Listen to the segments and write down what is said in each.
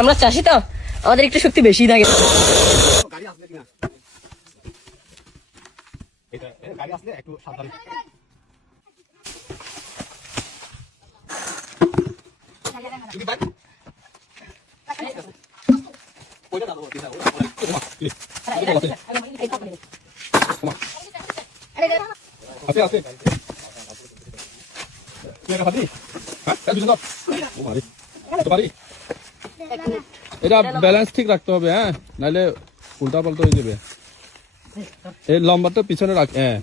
আমরা চাষি তো আমাদের একটু শক্তি বেশি থাকে আছে আছে তুই একটা খাবি হ্যাঁ দুজন দাও ও মারি তো পারি এটা ব্যালেন্স ঠিক রাখতে হবে হ্যাঁ? নাহলে উল্টা পাল্টা হয়ে যাবে। এই লম্বাটা পিছনে রাখ হ্যাঁ।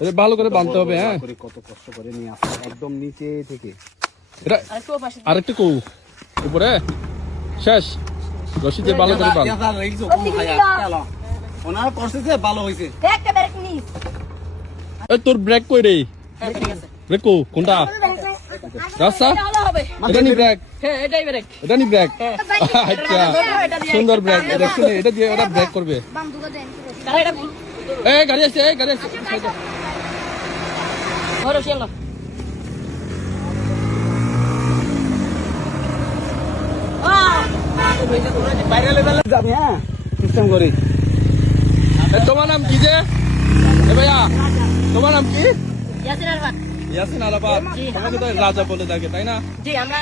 এটা ভালো করে বাঁধতে হবে হ্যাঁ। কত কষ্ট করে নিয়ে আসছে একদম নিচে থেকে। এটা আরেকটা কৌ উপরে। শেষ। রশি দিয়ে ভালো করে বাঁধ। ওনার করছে যে ভালো হয়েছে। একটা ব্রেক নিস এই তোর ব্রেক কই রে? হ্যাঁ ব্রেক কো কোনটা? রাস্তা? এটা নি ব্রেক হ্যাঁ এটাই ব্রেক এটা নি ব্রেক আচ্ছা সুন্দর ব্রেক এটা শুনে এটা দিয়ে এটা ব্রেক করবে। কারা এটা ভুল গাড়ি আসছে এই গাড়ি আসছে। ধরো শিয়াল যাবি হ্যাঁ সিস্টেম করি। এ, তোমার নাম কি যে? এ ভাইয়া তোমার নাম কি? ইয়াসিন আলাবাদ তোমাকে তো রাজা বলে থাকে তাই না? জি আমরা